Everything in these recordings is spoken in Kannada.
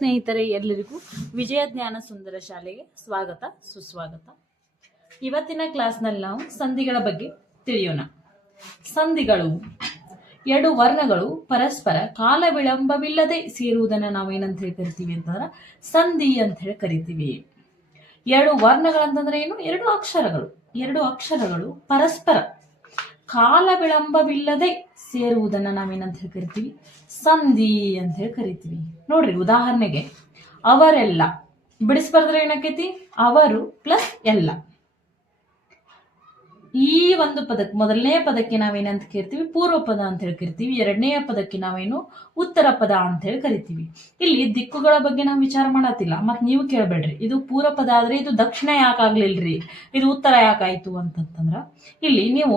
ಸ್ನೇಹಿತರೆ, ಎಲ್ಲರಿಗೂ ವಿಜಯ ಜ್ಞಾನ ಸುಂದರ ಶಾಲೆಗೆ ಸ್ವಾಗತ ಸುಸ್ವಾಗತ. ಇವತ್ತಿನ ಕ್ಲಾಸ್ನಲ್ಲಿ ನಾವು ಸಂಧಿಗಳ ಬಗ್ಗೆ ತಿಳಿಯೋಣ. ಸಂಧಿಗಳು ಎರಡು ವರ್ಣಗಳು ಪರಸ್ಪರ ಕಾಲ ವಿಳಂಬವಿಲ್ಲದೆ ಸೇರುವುದನ್ನು ನಾವೇನಂತ ಹೇಳಿ ಕರಿತೀವಿ ಅಂತಂದ್ರೆ ಸಂಧಿ ಅಂತ ಹೇಳಿ ಕರಿತೀವಿ. ಎರಡು ವರ್ಣಗಳಂತಂದ್ರೆ ಏನು? ಎರಡು ಅಕ್ಷರಗಳು ಪರಸ್ಪರ ಕಾಲ ವಿಳಂಬವಿಲ್ಲದೆ ಸೇರುವುದನ್ನ ನಾವೇನಂತ ಹೇಳಿ ಕರಿತೀವಿ? ಸಂಧಿ ಅಂತ ಹೇಳಿ ಕರಿತೀವಿ. ನೋಡ್ರಿ, ಉದಾಹರಣೆಗೆ ಅವರೆಲ್ಲ ಬಿಡಿಸ್ಬಾರ್ದ್ರೆ ಏನಾಕೈತಿ? ಅವರು ಪ್ಲಸ್ ಎಲ್ಲ. ಈ ಒಂದು ಪದಕ್ಕೆ, ಮೊದಲನೇ ಪದಕ್ಕೆ ನಾವೇನಂತ ಕರಿತೀವಿ? ಪೂರ್ವ ಪದ ಅಂತ ಹೇಳಿ ಕರಿತೀವಿ. ಎರಡನೆಯ ಪದಕ್ಕೆ ನಾವೇನು? ಉತ್ತರ ಪದ ಅಂತ ಹೇಳಿ ಕರಿತೀವಿ. ಇಲ್ಲಿ ದಿಕ್ಕುಗಳ ಬಗ್ಗೆ ನಾವು ವಿಚಾರ ಮಾಡತ್ತಿಲ್ಲ. ಮತ್ ನೀವು ಕೇಳ್ಬೇಡ್ರಿ, ಇದು ಪೂರ್ವ ಪದ ಆದ್ರೆ ಇದು ದಕ್ಷಿಣ ಯಾಕಾಗ್ಲಿಲ್ರಿ, ಇದು ಉತ್ತರ ಯಾಕಾಯ್ತು ಅಂತಂದ್ರ, ಇಲ್ಲಿ ನೀವು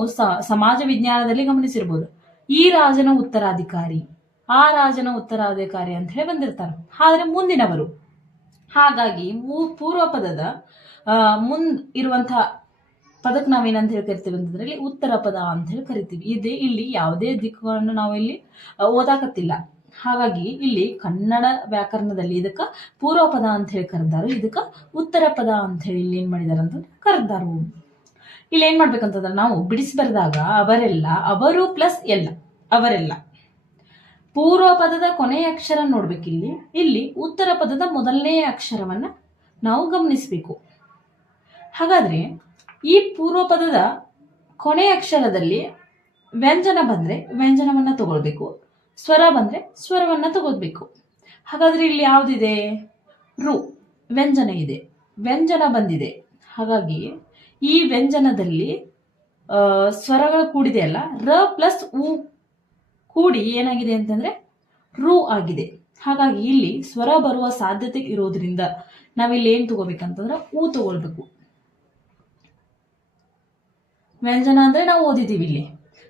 ಸಮಾಜ ವಿಜ್ಞಾನದಲ್ಲಿ ಗಮನಿಸಿರ್ಬೋದು. ಈ ರಾಜನ ಉತ್ತರಾಧಿಕಾರಿ, ಆ ರಾಜನ ಉತ್ತರಾಧಿಕಾರಿ ಅಂತ ಹೇಳಿ ಬಂದಿರ್ತಾರೆ, ಆದ್ರೆ ಮುಂದಿನವರು. ಹಾಗಾಗಿ ಪೂರ್ವ ಪದದ ಮುಂದ್ ಇರುವಂತಹ ಪದಕ್ಕೆ ನಾವೇನಂತ ಹೇಳಿ ಕರಿತೀವಿ ಅಂತಂದ್ರೆ ಇಲ್ಲಿ ಉತ್ತರ ಪದ ಅಂತ ಹೇಳಿ ಕರಿತೀವಿ. ಇದೇ ಇಲ್ಲಿ ಯಾವುದೇ ದಿಕ್ಕುಗಳನ್ನು ನಾವು ಇಲ್ಲಿ ಓದಾಕತ್ತಿಲ್ಲ. ಹಾಗಾಗಿ ಇಲ್ಲಿ ಕನ್ನಡ ವ್ಯಾಕರಣದಲ್ಲಿ ಇದಕ್ಕ ಪೂರ್ವ ಪದ ಅಂತ ಹೇಳಿ ಕರೆದಾರು, ಇದಕ್ಕ ಉತ್ತರ ಪದ ಅಂತ ಹೇಳಿ ಇಲ್ಲಿ ಏನ್ ಮಾಡಿದಾರ ಅಂತಂದ್ರೆ ಕರೆದಾರು. ಇಲ್ಲಿ ಏನ್ ಮಾಡ್ಬೇಕಂತಂದ್ರೆ ನಾವು ಬಿಡಿಸಿ ಬರೆದಾಗ ಅವರೆಲ್ಲ, ಅವರು ಪ್ಲಸ್ ಎಲ್ಲ, ಅವರೆಲ್ಲ. ಪೂರ್ವ ಪದದ ಕೊನೆಯ ಅಕ್ಷರ ನೋಡ್ಬೇಕಿಲ್ಲಿ. ಇಲ್ಲಿ ಉತ್ತರ ಪದದ ಮೊದಲನೇ ಅಕ್ಷರವನ್ನ ನಾವು ಗಮನಿಸಬೇಕು. ಹಾಗಾದ್ರೆ ಈ ಪೂರ್ವ ಪದದ ಕೊನೆಯ ಅಕ್ಷರದಲ್ಲಿ ವ್ಯಂಜನ ಬಂದ್ರೆ ವ್ಯಂಜನವನ್ನ ತಗೊಳ್ಬೇಕು, ಸ್ವರ ಬಂದ್ರೆ ಸ್ವರವನ್ನ ತಗೋಬೇಕು. ಹಾಗಾದ್ರೆ ಇಲ್ಲಿ ಯಾವ್ದಿದೆ? ರು, ವ್ಯಂಜನ ಇದೆ, ವ್ಯಂಜನ ಬಂದಿದೆ. ಹಾಗಾಗಿ ಈ ವ್ಯಂಜನದಲ್ಲಿ ಸ್ವರಗಳು ಕೂಡಿದೆ ಅಲ್ಲ, ರ ಪ್ಲಸ್ ಉ ಕೂಡಿ ಏನಾಗಿದೆ ಅಂತಂದ್ರೆ ರು ಆಗಿದೆ. ಹಾಗಾಗಿ ಇಲ್ಲಿ ಸ್ವರ ಬರುವ ಸಾಧ್ಯತೆ ಇರೋದ್ರಿಂದ ನಾವಿಲ್ಲಿ ಏನ್ ತಗೋಬೇಕಂತಂದ್ರೆ ಉ ತಗೊಳ್ಬೇಕು. ವ್ಯಂಜನ ಅಂದ್ರೆ ನಾವು ಓದಿದೀವಿ, ಇಲ್ಲಿ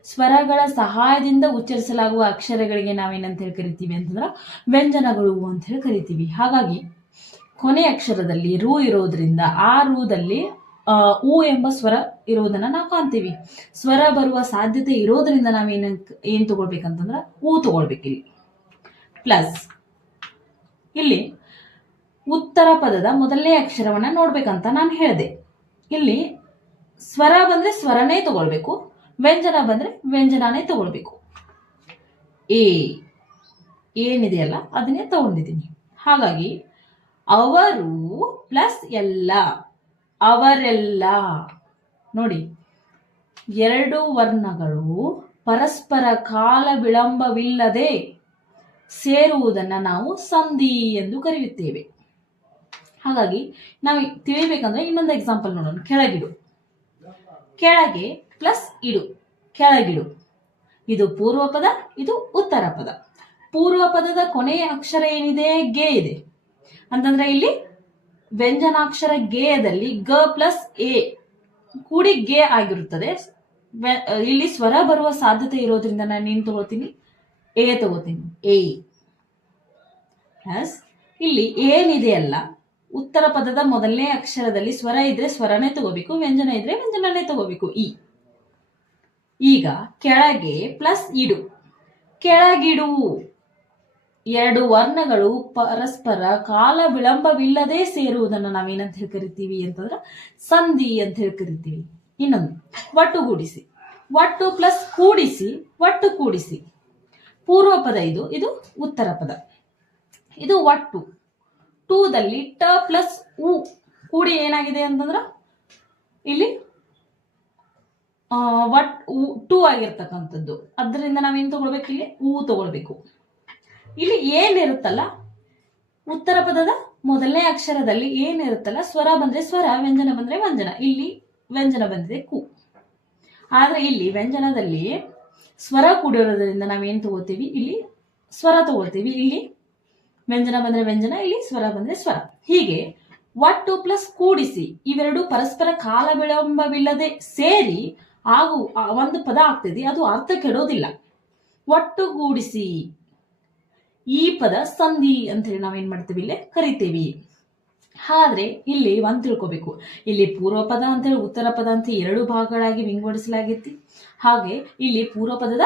ಸ್ವರಗಳ ಸಹಾಯದಿಂದ ಉಚ್ಚರಿಸಲಾಗುವ ಅಕ್ಷರಗಳಿಗೆ ನಾವೇನಂತ ಹೇಳಿ ಕರಿತೀವಿ ಅಂತಂದ್ರ ವ್ಯಂಜನಗಳು ಅಂತ ಹೇಳಿ ಕರಿತೀವಿ. ಹಾಗಾಗಿ ಕೊನೆ ಅಕ್ಷರದಲ್ಲಿ ರು ಇರೋದ್ರಿಂದ ಆ ರೂದಲ್ಲಿ ಉ ಎಂಬ ಸ್ವರ ಇರೋದನ್ನ ನಾವು ಕಾಣ್ತೀವಿ. ಸ್ವರ ಬರುವ ಸಾಧ್ಯತೆ ಇರೋದ್ರಿಂದ ಏನ್ ತಗೊಳ್ಬೇಕಂತಂದ್ರ ಉ ತಗೊಳ್ಬೇಕಿಲ್ಲಿ. ಪ್ಲಸ್ ಇಲ್ಲಿ ಉತ್ತರ ಪದದ ಮೊದಲನೇ ಅಕ್ಷರವನ್ನ ನೋಡ್ಬೇಕಂತ ನಾನು ಹೇಳಿದೆ. ಇಲ್ಲಿ ಸ್ವರ ಬಂದ್ರೆ ಸ್ವರನೇ ತಗೊಳ್ಬೇಕು, ವ್ಯಂಜನ ಬಂದ್ರೆ ವ್ಯಂಜನಾನೇ ತಗೊಳ್ಬೇಕು. ಏನಿದೆಯಲ್ಲ ಅದನ್ನೇ ತಗೊಂಡಿದ್ದೀನಿ. ಹಾಗಾಗಿ ಅವರು ಪ್ಲಸ್ ಎಲ್ಲ, ಅವರೆಲ್ಲ. ನೋಡಿ, ಎರಡು ವರ್ಣಗಳು ಪರಸ್ಪರ ಕಾಲ ವಿಳಂಬವಿಲ್ಲದೆ ಸೇರುವುದನ್ನ ನಾವು ಸಂಧಿ ಎಂದು ಕರೆಯುತ್ತೇವೆ. ಹಾಗಾಗಿ ನಾವು ತಿಳಿಬೇಕಂದ್ರೆ ಇನ್ನೊಂದು ಎಕ್ಸಾಂಪಲ್ ನೋಡೋಣ. ಕೆಳಗಿಡು, ಕೆಳಗೆ ಪ್ಲಸ್ ಇಡು, ಕೆಳಗಿಡು. ಇದು ಪೂರ್ವ ಪದ, ಇದು ಉತ್ತರ ಪದ. ಪೂರ್ವ ಪದದ ಕೊನೆಯ ಅಕ್ಷರ ಏನಿದೆ? ಗೆ ಇದೆ ಅಂತಂದ್ರೆ ಇಲ್ಲಿ ವ್ಯಂಜನಾಕ್ಷರ ಗೆಯದಲ್ಲಿ ಗ ಪ್ಲಸ್ ಎ ಕೂಡಿ ಗೆ ಆಗಿರುತ್ತದೆ. ಇಲ್ಲಿ ಸ್ವರ ಬರುವ ಸಾಧ್ಯತೆ ಇರೋದ್ರಿಂದ ನಾನು ಏನ್ ತಗೋತೀನಿ? ಎ ತಗೋತೀನಿ. ಎ ಪ್ಲಸ್ ಇಲ್ಲಿ ಏನಿದೆಯಲ್ಲ, ಉತ್ತರ ಪದದ ಮೊದಲನೇ ಅಕ್ಷರದಲ್ಲಿ ಸ್ವರ ಇದ್ರೆ ಸ್ವರನೇ ತಗೋಬೇಕು, ವ್ಯಂಜನ ಇದ್ರೆ ವ್ಯಂಜನನೇ ತಗೋಬೇಕು. ಈಗ ಕೆಳಗೆ ಪ್ಲಸ್ ಇಡು, ಕೆಳಗಿಡು. ಎರಡು ವರ್ಣಗಳು ಪರಸ್ಪರ ಕಾಲ ವಿಳಂಬವಿಲ್ಲದೆ ಸೇರುವುದನ್ನು ನಾವೇನಂತ ಹೇಳಿ ಕರಿತೀವಿ ಅಂತಂದ್ರೆ ಸಂಧಿ ಅಂತ ಹೇಳಿ ಕರಿತೀವಿ. ಇನ್ನೊಂದು ಒಟ್ಟುಗೂಡಿಸಿ, ಒಟ್ಟು ಪ್ಲಸ್ ಕೂಡಿಸಿ, ಒಟ್ಟು ಕೂಡಿಸಿ. ಪೂರ್ವ ಪದ ಇದು, ಇದು ಉತ್ತರ ಪದ. ಇದು ಒಟ್ಟು. ಟೂದಲ್ಲಿ ಟ ಪ್ಲಸ್ ಉ ಕೂಡಿ ಏನಾಗಿದೆ ಅಂತಂದ್ರ ಇಲ್ಲಿ ಟೂ ಆಗಿರ್ತಕ್ಕಂಥದ್ದು. ಅದರಿಂದ ನಾವೇನ್ ತಗೊಳ್ಬೇಕು? ಇಲ್ಲಿ ಉ ತಗೊಳ್ಬೇಕು. ಇಲ್ಲಿ ಏನಿರುತ್ತಲ್ಲ, ಉತ್ತರ ಪದದ ಮೊದಲನೇ ಅಕ್ಷರದಲ್ಲಿ ಏನಿರುತ್ತಲ್ಲ, ಸ್ವರ ಬಂದ್ರೆ ಸ್ವರ, ವ್ಯಂಜನ ಬಂದ್ರೆ ವ್ಯಂಜನ. ಇಲ್ಲಿ ವ್ಯಂಜನ ಬಂದಿದೆ ಕು, ಆದ್ರೆ ಇಲ್ಲಿ ವ್ಯಂಜನದಲ್ಲಿ ಸ್ವರ ಕೂಡಿರೋದ್ರಿಂದ ನಾವೇನ್ ತಗೋತೀವಿ? ಇಲ್ಲಿ ಸ್ವರ ತಗೋತೀವಿ. ಇಲ್ಲಿ ವ್ಯಂಜನ ಬಂದ್ರೆ ವ್ಯಂಜನ, ಇಲ್ಲಿ ಸ್ವರ ಬಂದ್ರೆ ಸ್ವರ. ಹೀಗೆ ಒಟ್ಟು ಪ್ಲಸ್ ಕೂಡಿಸಿ ಇವೆರಡು ಪರಸ್ಪರ ಕಾಲ ವಿಳಂಬವಿಲ್ಲದೆ ಸೇರಿ ಒಂದು ಪದ ಆಗ್ತದೆ. ಅದು ಅರ್ಥ ಕೆಡೋದಿಲ್ಲ. ಒಟ್ಟುಗೂಡಿಸಿ ಈ ಪದ ಸಂಧಿ ಅಂತ ಹೇಳಿ ನಾವೇನ್ ಮಾಡ್ತೀವಿ? ಇಲ್ಲಿ ಕರಿತೀವಿ. ಆದ್ರೆ ಇಲ್ಲಿ ಒಂದ್ ತಿಳ್ಕೊಬೇಕು, ಇಲ್ಲಿ ಪೂರ್ವ ಪದ ಅಂತೇಳಿ ಉತ್ತರ ಪದ ಅಂತ ಎರಡು ಭಾಗಗಳಾಗಿ ವಿಂಗಡಿಸಲಾಗಿತ್ತು. ಹಾಗೆ ಇಲ್ಲಿ ಪೂರ್ವ ಪದದ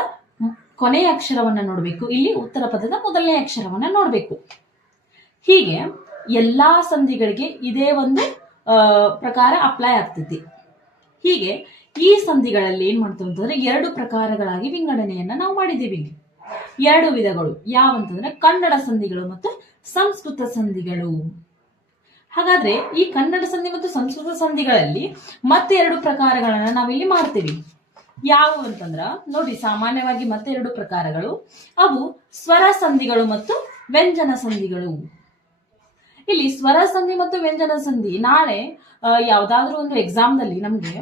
ಕೊನೆಯ ಅಕ್ಷರವನ್ನ ನೋಡ್ಬೇಕು, ಇಲ್ಲಿ ಉತ್ತರ ಪದದ ಮೊದಲನೇ ಅಕ್ಷರವನ್ನ ನೋಡ್ಬೇಕು. ಹೀಗೆ ಎಲ್ಲಾ ಸಂಧಿಗಳಿಗೆ ಇದೇ ಒಂದು ಪ್ರಕಾರ ಅಪ್ಲೈ ಆಗ್ತೈತಿ. ಹೀಗೆ ಈ ಸಂಧಿಗಳಲ್ಲಿ ಏನ್ ಮಾಡ್ತೀವಿ ಅಂತಂದ್ರೆ 2 ಪ್ರಕಾರಗಳಾಗಿ ವಿಂಗಡಣೆಯನ್ನ ನಾವು ಮಾಡಿದ್ದೀವಿ. 2 ವಿಧಗಳು ಯಾವಂತಂದ್ರೆ ಕನ್ನಡ ಸಂಧಿಗಳು ಮತ್ತು ಸಂಸ್ಕೃತ ಸಂಧಿಗಳು. ಹಾಗಾದ್ರೆ ಈ ಕನ್ನಡ ಸಂಧಿ ಮತ್ತು ಸಂಸ್ಕೃತ ಸಂಧಿಗಳಲ್ಲಿ ಮತ್ತೆ 2 ಪ್ರಕಾರಗಳನ್ನ ನಾವಿಲ್ಲಿ ಮಾಡ್ತೀವಿ. ಯಾವುವು ಅಂತಂದ್ರ ನೋಡಿ, ಸಾಮಾನ್ಯವಾಗಿ ಮತ್ತೆ 2 ಪ್ರಕಾರಗಳು. ಅವು ಸ್ವರ ಸಂಧಿಗಳು ಮತ್ತು ವ್ಯಂಜನ ಸಂಧಿಗಳು. ಇಲ್ಲಿ ಸ್ವರ ಸಂಧಿ ಮತ್ತು ವ್ಯಂಜನ ಸಂಧಿ ನಾಳೆ ಯಾವ್ದಾದ್ರು ಒಂದು ಎಕ್ಸಾಮ್ ದಲ್ಲಿ ನಮ್ಗೆ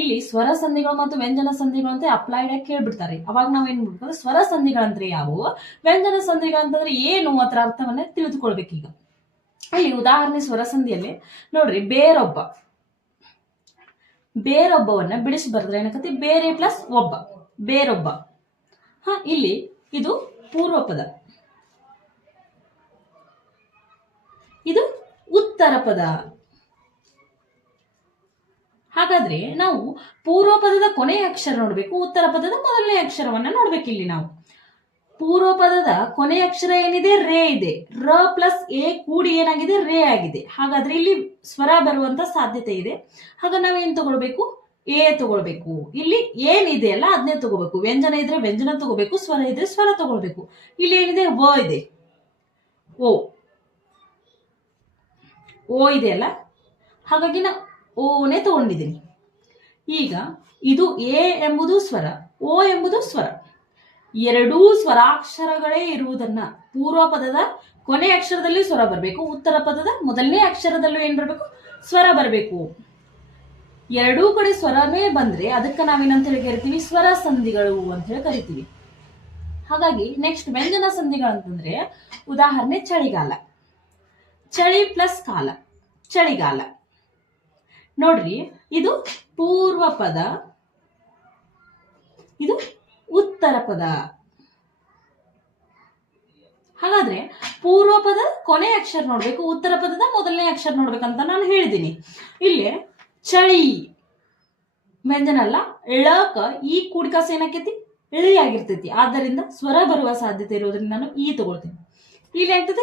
ಇಲ್ಲಿ ಸ್ವರ ಸಂಧಿಗಳು ಮತ್ತು ವ್ಯಂಜನ ಸಂಧಿಗಳು ಅಂತ ಅಪ್ಲೈಡ್ ಆಗಿ ಕೇಳ್ಬಿಡ್ತಾರೆ. ಅವಾಗ ನಾವೇನ್ ಮಾಡ್ಬೇಕು, ಸ್ವರ ಸಂಧಿಗಳಂದ್ರೆ ಯಾವುವು, ವ್ಯಂಜನ ಸಂಧಿಗಳಂತಂದ್ರೆ ಏನು ಅದರ ಅರ್ಥವನ್ನ ತಿಳಿದುಕೊಳ್ಬೇಕೀಗ. ಇಲ್ಲಿ ಉದಾಹರಣೆ ಸ್ವರ ಸಂಧಿಯಲ್ಲಿ ನೋಡ್ರಿ, ಬೇರೊಬ್ಬವನ್ನ ಬಿಡಿಸಿ ಬರೆದ್ರೆ ಏನಕತಿ, ಬೇರೆ ಪ್ಲಸ್ ಒಬ್ಬ, ಬೇರೊಬ್ಬ. ಇಲ್ಲಿ ಇದು ಪೂರ್ವ ಪದ, ಇದು ಉತ್ತರ ಪದ. ಹಾಗಾದ್ರೆ ನಾವು ಪೂರ್ವ ಪದದ ಕೊನೆಯ ಅಕ್ಷರ ನೋಡ್ಬೇಕು, ಉತ್ತರ ಪದದ ಮೊದಲನೇ ಅಕ್ಷರವನ್ನ ನೋಡ್ಬೇಕು. ಇಲ್ಲಿ ನಾವು ಪೂರ್ವ ಪದದ ಕೊನೆಯ ಅಕ್ಷರ ಏನಿದೆ, ರೇ ಇದೆ. ರ ಪ್ಲಸ್ ಎ ಕೂಡಿ ಏನಾಗಿದೆ, ರೇ ಆಗಿದೆ. ಹಾಗಾದ್ರೆ ಇಲ್ಲಿ ಸ್ವರ ಬರುವಂತ ಸಾಧ್ಯತೆ ಇದೆ. ಹಾಗ ನಾವೇನ್ ತಗೊಳ್ಬೇಕು, ಎ ತಗೊಳ್ಬೇಕು. ಇಲ್ಲಿ ಏನಿದೆ ಅಲ್ಲ ಅದನ್ನೇ ತಗೋಬೇಕು. ವ್ಯಂಜನ ಇದ್ರೆ ವ್ಯಂಜನ ತಗೋಬೇಕು, ಸ್ವರ ಇದ್ರೆ ಸ್ವರ ತಗೊಳ್ಬೇಕು. ಇಲ್ಲಿ ಏನಿದೆ, ವ ಇದೆ, ಓ ಇದೆ ಅಲ್ಲ, ಹಾಗಾಗಿ ನಾ ಓನೇ ತಗೊಂಡಿದ್ದೀನಿ. ಈಗ ಇದು ಎ ಎಂಬುದು ಸ್ವರ, ಓ ಎಂಬುದು ಸ್ವರ. ಎರಡೂ ಸ್ವರಾಕ್ಷರಗಳೇ ಇರುವುದನ್ನ ಪೂರ್ವ ಪದದ ಕೊನೆ ಅಕ್ಷರದಲ್ಲಿ ಸ್ವರ ಬರಬೇಕು, ಉತ್ತರ ಪದದ ಮೊದಲನೇ ಅಕ್ಷರದಲ್ಲೂ ಏನ್ ಬರಬೇಕು, ಸ್ವರ ಬರಬೇಕು. ಎರಡೂ ಕಡೆ ಸ್ವರನೇ ಬಂದ್ರೆ ಅದಕ್ಕೆ ನಾವೇನಂತ ಹೇಳಿ ಕರಿತೀವಿ, ಸ್ವರ ಸಂಧಿಗಳು ಅಂತ ಹೇಳಿ ಕರಿತೀವಿ. ಹಾಗಾಗಿ ನೆಕ್ಸ್ಟ್ ವ್ಯಂಜನ ಸಂಧಿಗಳಂತಂದ್ರೆ ಉದಾಹರಣೆ ಚಳಿಗಾಲ, ಚಳಿ ಪ್ಲಸ್ ಕಾಲ, ಚಳಿಗಾಲ. ನೋಡ್ರಿ, ಇದು ಪೂರ್ವ ಪದ, ಇದು ಉತ್ತರ ಪದ. ಹಾಗಾದ್ರೆ ಪೂರ್ವ ಪದ ಕೊನೆ ಅಕ್ಷರ ನೋಡ್ಬೇಕು, ಉತ್ತರ ಪದದ ಮೊದಲನೇ ಅಕ್ಷರ ನೋಡ್ಬೇಕಂತ ನಾನು ಹೇಳಿದ್ದೀನಿ. ಇಲ್ಲಿ ಚಳಿ ವ್ಯಂಜನ ಅಲ್ಲ, ಎಳಕ ಈ ಕೂಡಿಕಾಸ ಏನಾಕೈತಿ, ಎಳೆಯಾಗಿರ್ತೈತಿ. ಆದ್ದರಿಂದ ಸ್ವರ ಬರುವ ಸಾಧ್ಯತೆ ಇರೋದ್ರಿಂದ ನಾನು ಈ ತಗೊಳ್ತೀನಿ. ಇಲ್ಲಿ ಆಗ್ತದೆ,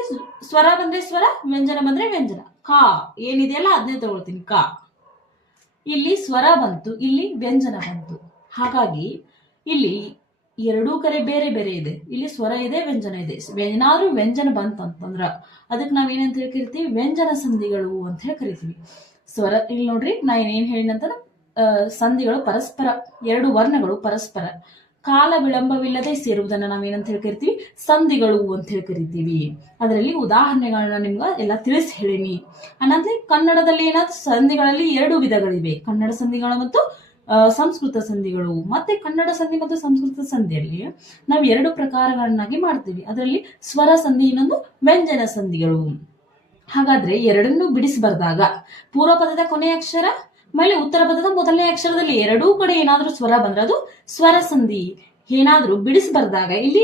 ಸ್ವರ ಬಂದ್ರೆ ಸ್ವರ, ವ್ಯಂಜನ ಬಂದ್ರೆ ವ್ಯಂಜನ. ಕಾ ಏನಿದೆಯಲ್ಲ ಅದನ್ನೇ ತಗೊಳ್ತೀನಿ, ಕಾ. ಇಲ್ಲಿ ಸ್ವರ ಬಂತು, ಇಲ್ಲಿ ವ್ಯಂಜನ ಬಂತು. ಹಾಗಾಗಿ ಇಲ್ಲಿ ಎರಡೂ ಕಡೆ ಬೇರೆ ಬೇರೆ ಇದೆ. ಇಲ್ಲಿ ಸ್ವರ ಇದೆ, ವ್ಯಂಜನ ಇದೆ. ಏನಾದ್ರೂ ವ್ಯಂಜನ ಬಂತಂತಂದ್ರ ಅದಕ್ಕೆ ನಾವೇನಂತ ಹೇಳಿ ಕರಿತೀವಿ, ವ್ಯಂಜನ ಸಂಧಿಗಳು ಅಂತ ಹೇಳಿ ಕರಿತೀವಿ. ಸ್ವರ ಇಲ್ಲಿ ನೋಡ್ರಿ, ನಾ ಏನ್ ಹೇಳಿನಂತ, ಸಂಧಿಗಳು ಪರಸ್ಪರ, ಎರಡು ವರ್ಣಗಳು ಪರಸ್ಪರ ಕಾಲ ವಿಳಂಬವಿಲ್ಲದೆ ಸೇರುವುದನ್ನ ನಾವೇನಂತ ಹೇಳಿ ಕರಿತೀವಿ, ಸಂಧಿಗಳು ಅಂತ ಹೇಳಿ ಕರಿತೀವಿ. ಅದರಲ್ಲಿ ಉದಾಹರಣೆಗಳನ್ನ ನಿಮ್ಗೆ ಎಲ್ಲ ತಿಳಿಸಿ ಹೇಳಿನಿ. ಅನ್ನಂದ್ರೆ ಕನ್ನಡದಲ್ಲಿ ಏನಾದ್ರು ಸಂಧಿಗಳಲ್ಲಿ 2 ವಿಧಗಳಿವೆ, ಕನ್ನಡ ಸಂಧಿಗಳು ಮತ್ತು ಸಂಸ್ಕೃತ ಸಂಧಿಗಳು. ಮತ್ತೆ ಕನ್ನಡ ಸಂಧಿ ಮತ್ತು ಸಂಸ್ಕೃತ ಸಂಧಿಯಲ್ಲಿ ನಾವು 2 ಪ್ರಕಾರಗಳನ್ನಾಗಿ ಮಾಡ್ತೀವಿ. ಅದರಲ್ಲಿ ಸ್ವರ ಸಂಧಿ, ಇನ್ನೊಂದು ವ್ಯಂಜನ ಸಂಧಿಗಳು. ಹಾಗಾದ್ರೆ ಎರಡನ್ನೂ ಬಿಡಿಸಿ ಬರೆದಾಗ ಪೂರ್ವ ಪದದ ಕೊನೆಯ ಅಕ್ಷರ ಮೇಲೆ ಉತ್ತರ ಪದದ ಮೊದಲನೇ ಅಕ್ಷರದಲ್ಲಿ ಎರಡೂ ಕಡೆ ಏನಾದ್ರೂ ಸ್ವರ ಬಂದ್ರೆ ಅದು ಸ್ವರ ಸಂಧಿ. ಏನಾದ್ರೂ ಬಿಡಿಸಿ ಬರೆದಾಗ ಇಲ್ಲಿ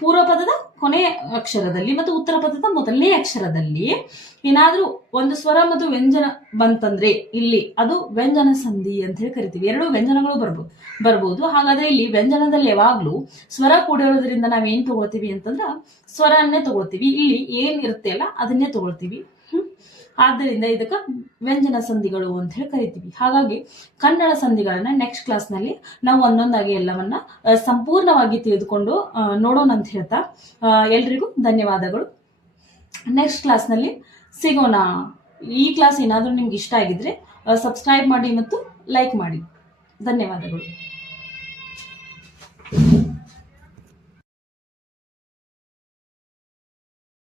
ಪೂರ್ವ ಪದದ ಕೊನೆಯ ಅಕ್ಷರದಲ್ಲಿ ಮತ್ತು ಉತ್ತರ ಪದದ ಮೊದಲನೇ ಅಕ್ಷರದಲ್ಲಿ ಏನಾದ್ರೂ ಒಂದು ಸ್ವರ ಮತ್ತು ವ್ಯಂಜನ ಬಂತಂದ್ರೆ ಇಲ್ಲಿ ಅದು ವ್ಯಂಜನ ಸಂಧಿ ಅಂತ ಹೇಳಿ ಕರಿತೀವಿ. 2 ವ್ಯಂಜನಗಳು ಬರ್ಬೋದು. ಹಾಗಾದ್ರೆ ಇಲ್ಲಿ ವ್ಯಂಜನದಲ್ಲಿ ಯಾವಾಗ್ಲೂ ಸ್ವರ ಕೂಡಿರೋದ್ರಿಂದ ನಾವೇನ್ ತಗೊಳ್ತೀವಿ ಅಂತಂದ್ರ ಸ್ವರನ್ನೇ ತಗೊಳ್ತೀವಿ. ಇಲ್ಲಿ ಏನ್ ಇರುತ್ತೆ ಅಲ್ಲ ಅದನ್ನೇ ತಗೊಳ್ತೀವಿ. ಆದ್ದರಿಂದ ಇದಕ್ಕೆ ವ್ಯಂಜನ ಸಂಧಿಗಳು ಅಂತ ಹೇಳಿ ಕರಿತೀವಿ. ಹಾಗಾಗಿ ಕನ್ನಡ ಸಂಧಿಗಳನ್ನ ನೆಕ್ಸ್ಟ್ ಕ್ಲಾಸ್ ನಲ್ಲಿ ನಾವು ಒಂದೊಂದಾಗಿ ಎಲ್ಲವನ್ನ ಸಂಪೂರ್ಣವಾಗಿ ತಿಳಿದುಕೊಂಡು ನೋಡೋಣ ಅಂತ ಹೇಳ್ತಾ ಎಲ್ರಿಗೂ ಧನ್ಯವಾದಗಳು. ನೆಕ್ಸ್ಟ್ ಕ್ಲಾಸ್ ನಲ್ಲಿ ಸಿಗೋಣ. ಈ ಕ್ಲಾಸ್ ಏನಾದ್ರೂ ನಿಮ್ಗೆ ಇಷ್ಟ ಆಗಿದ್ರೆ ಸಬ್ಸ್ಕ್ರೈಬ್ ಮಾಡಿ ಮತ್ತು ಲೈಕ್ ಮಾಡಿ. ಧನ್ಯವಾದಗಳು.